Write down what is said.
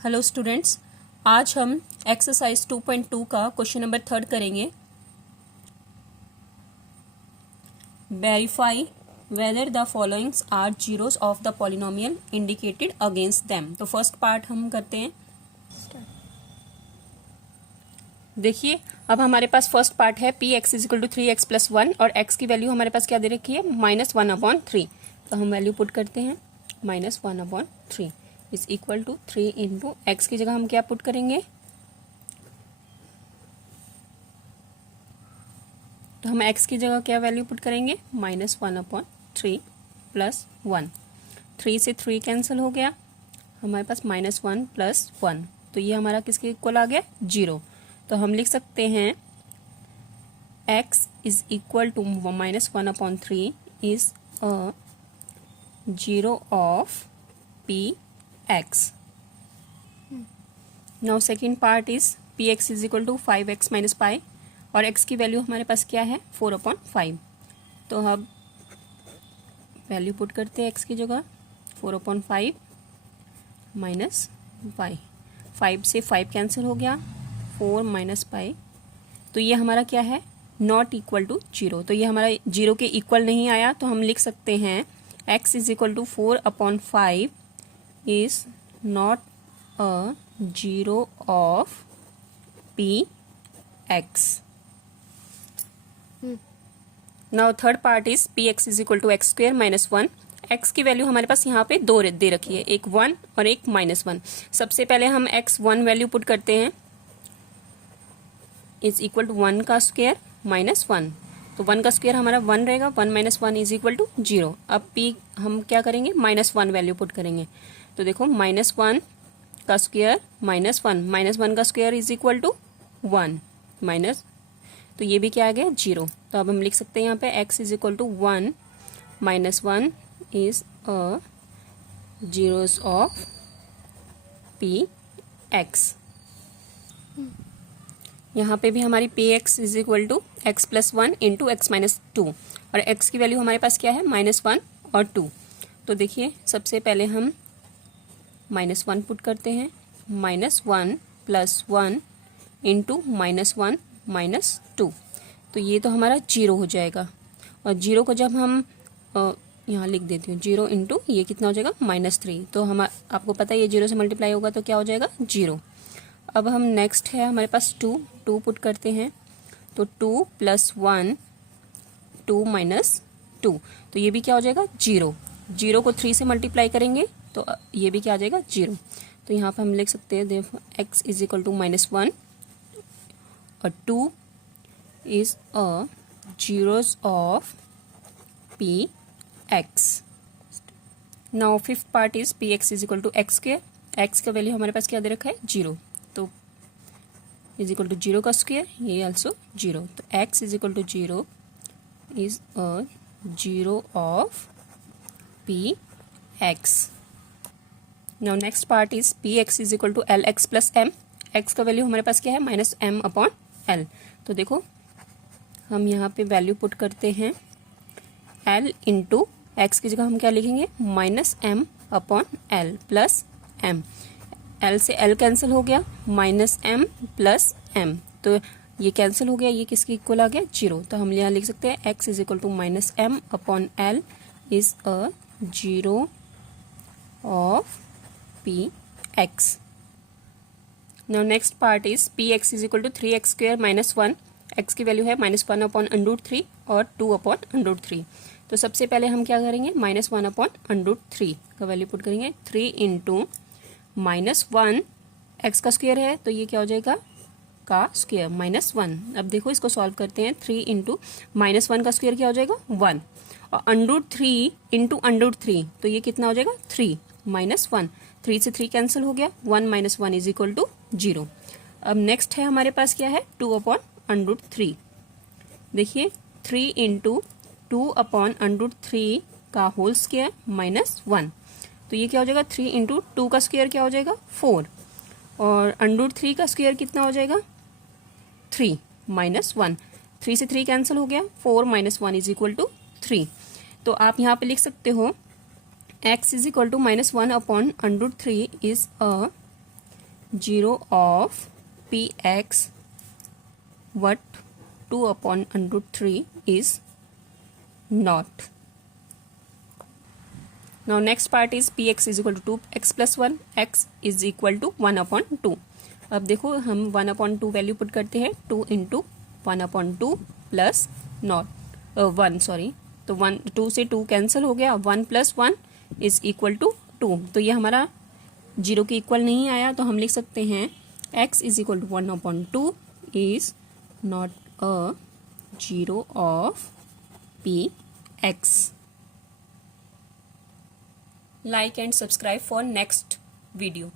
Hello students, आज हम exercise 2.2 का क्वेश्चन नंबर 3 करेंगे। Verify whether the followings are zeros of the polynomial indicated against them. तो first part हम करते हैं। देखिए, अब हमारे पास फर्स्ट पार्ट है P X is equal to 3x plus 1 और x की वैल्यू हमारे पास क्या दे रखी है -1/3। तो हम वैल्यू पुट करते हैं -1/3 is equal to 3 into X की जगह हम क्या पुट करेंगे, तो हम x की जगह क्या वैल्यू पुट करेंगे -1/3 प्लस 1। 3 से 3 कैंसिल हो गया, हमारे पास -1 प्लस 1, तो ये हमारा किसके इक्वल आ गया 0। तो हम लिख सकते हैं x is equal to -1/3 is a zero of P X. Now second part is P X is equal to 5x minus pi और x की वैल्यू हमारे पास क्या है 4/5। तो हम वैल्यू पुट करते हैं x की जगह 4/5 माइनस पाई। 5 से 5 कैंसिल हो गया, 4 माइनस पाई, तो ये हमारा क्या है नॉट इक्वल टू 0। तो ये हमारा 0 के इक्वल नहीं आया, तो हम लिख सकते हैं x is equal to 4/5 is not a zero of P X. Now third part is P X is equal to X square minus 1। X की वैल्यू हमारे पास यहाँ पे दो दे रखी है, एक 1 और एक -1। सबसे पहले हम x1 वैल्यू पुट करते हैं इज इक्वल टू 1 का स्क्वेयर -1। तो 1 का स्क्वेयर हमारा 1 रहेगा, 1 माइनस 1 इज इक्वल टू 0। अब p हम क्या करेंगे -1 वैल्यू पुट करेंगे, तो देखो -1 का स्क्वेयर -1 का square is equal to 1 minus, तो ये भी क्या आ गया 0। तो अब हम लिख सकते हैं यहाँ पे x is equal to 1 -1 is a zeros of P X. यहाँ पे भी हमारी P X is equal to X plus 1 into X minus 2 और x की वैल्यू हमारे पास क्या है -1 और 2। तो देखिए सबसे पहले हम -1 पुट करते हैं, -1 प्लस 1 इंटू -1 माइनस 2, तो ये तो हमारा 0 हो जाएगा। और 0 को जब हम यहाँ लिख देती हूँ 0 इंटू ये कितना हो जाएगा -3, तो हम आपको पता है ये 0 से मल्टीप्लाई होगा तो क्या हो जाएगा 0। अब हम नेक्स्ट है हमारे पास 2 पुट करते हैं, तो 2 प्लस 1 2 माइनस 2, तो ये भी क्या हो जाएगा 0। 0 को 3 से मल्टीप्लाई करेंगे तो ये भी क्या आ जाएगा 0। तो यहाँ पर हम लिख सकते हैं देखो x इज इक्वल टू -1 और 2 is a zeros of P X. Now fifth part is P X is equal to X square. X का वैल्यू हमारे पास क्या दे रखा है 0, तो इज इक्वल टू 0 का स्क्वेयर, ये ऑल्सो 0। तो x is equal to 0 is a zero of P X. Now next part is P X is equal to L X plus M. X का वैल्यू हमारे पास क्या है -m/l। तो देखो हम यहाँ पे वैल्यू पुट करते हैं l इंटू एक्स की जगह हम क्या लिखेंगे -m/l प्लस m। l से l कैंसिल हो गया, -m प्लस m, तो ये कैंसिल हो गया, ये किसके इक्वल आ गया 0। तो हम यहाँ लिख सकते हैं x is equal to -m/l is a zero of P X. Now next part is P X is equal to 3x square minus 1। X की वैल्यू है -1/√3 और 2/√3। तो सबसे पहले हम क्या करेंगे -1/√3 का वैल्यू पुट करेंगे, 3 इंटू -1 एक्स का स्क्वेयर है तो ये क्या हो जाएगा का स्क्वेयर -1। अब देखो इसको सॉल्व करते हैं, 3 इंटू -1 का स्क्वेयर क्या हो जाएगा 1 और √3 इंटू √3, तो ये कितना हो जाएगा 3 -1। 3 से 3 कैंसिल हो गया, 1 माइनस 1 इज इक्वल टू 0। अब नेक्स्ट है हमारे पास क्या है 2/√3। देखिए 3 इंटू 2/√3 का होल स्क्वायर -1, तो ये क्या हो जाएगा 3 इंटू 2 का स्क्वायर क्या हो जाएगा 4 और √3 का स्क्वायर कितना हो जाएगा 3 -1। 3 से 3 कैंसिल हो गया, 4 माइनस 1 इज इक्वल टू 3। तो आप यहाँ पे लिख सकते हो x is equal to -1/√3 is a 0 of px what 2 upon √3 is not. Now next part is px is equal to 2x plus 1, x is equal to 1 upon 2. अब देखो हम 1 अपॉन 2 वैल्यू पुट करते हैं, 2 into 1 upon 2 plus not 1 sorry, तो 1 2 से 2 cancel हो गया, 1 plus 1 is equal to 2. तो ये हमारा 0 के इक्वल नहीं आया, तो हम लिख सकते हैं x is equal to 1 upon 2 is not a 0 of px. Like and subscribe for next video.